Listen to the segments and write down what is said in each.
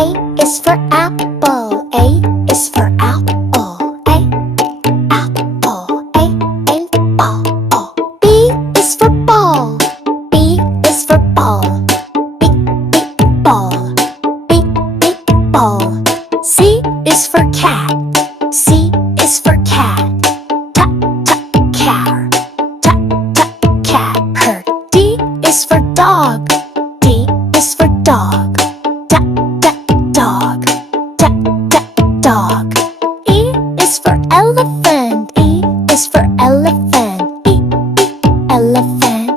A is for apple. A is for apple. A, apple. A, ball. B is for ball. B is for ball. B, ball. B, ball. C is for cat. C is for cat. Car. Cat. Her. D is for dog. D is for dog. Dog. Dog. E is for elephant. E is for elephant. Elephant.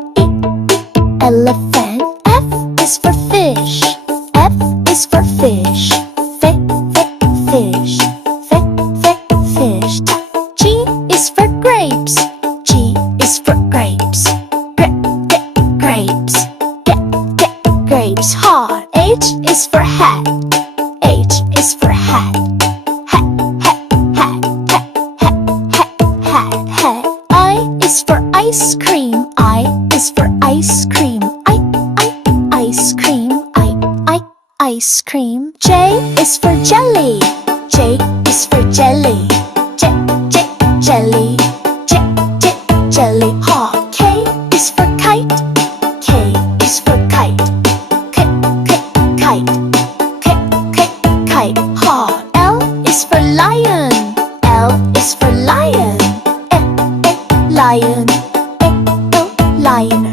Elephant. F is for fish. F is for fish. Fish. Fish. G is for grapes. G is for grapes. Grapes. Grapes. Hot. H is for hat. H is for hat. Hat. I is for ice cream. I is for ice cream. Ice cream. Ice cream. J is for jelly. J is for jelly. Jelly. Jelly. Hawk. K is for kite. K is for kite. Kite. Hawk. L is for lion. L is for lion. Lion. Lion.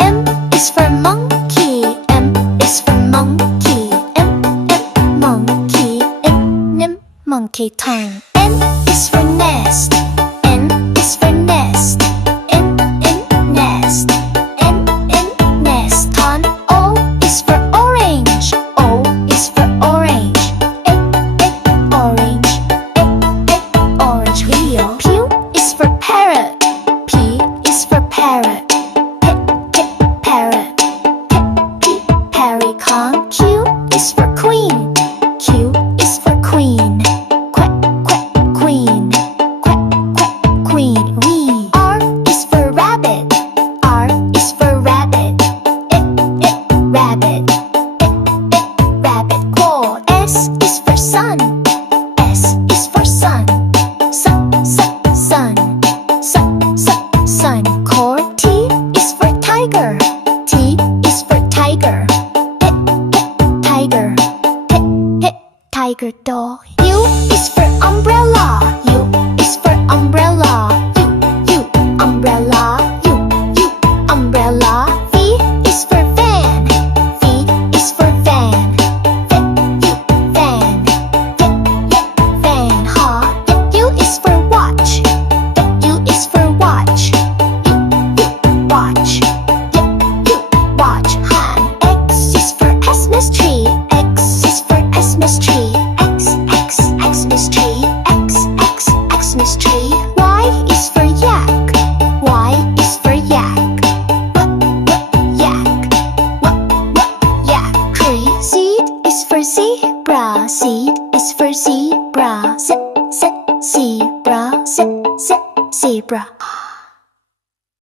M is for monkey. M is for monkey. Monkey. Monkey tongue. N is for nest. N is for nest. Nest. Nest. O is for orange. O is for orange. Orange. Orange. Wheel. P is for parrot. P is for parrot. Parrot. Parrot. Q is for queen. Q is for queen. Queen. We. R is for rabbit. R is for rabbit. Rabbit. Rabbit. Quail. S is for sun. S is for sun. Sun. Core. T is for tiger. T is for tiger. Tiger. Tiger. Dog. U is for umbrella. U is for umbrella. U umbrella. U umbrella. V is for van. V is for van. Van. Van. Ha. U is for watch. U is for watch. Watch. Watch. Han. X is for Xmas tree. X is for Xmas tree. Xmas tree. Xmas tree. Y is for yak. Y is for yak. Yak. Yak. Tree. Seed is for zebra. Seed is for zebra. Zebra. Zebra.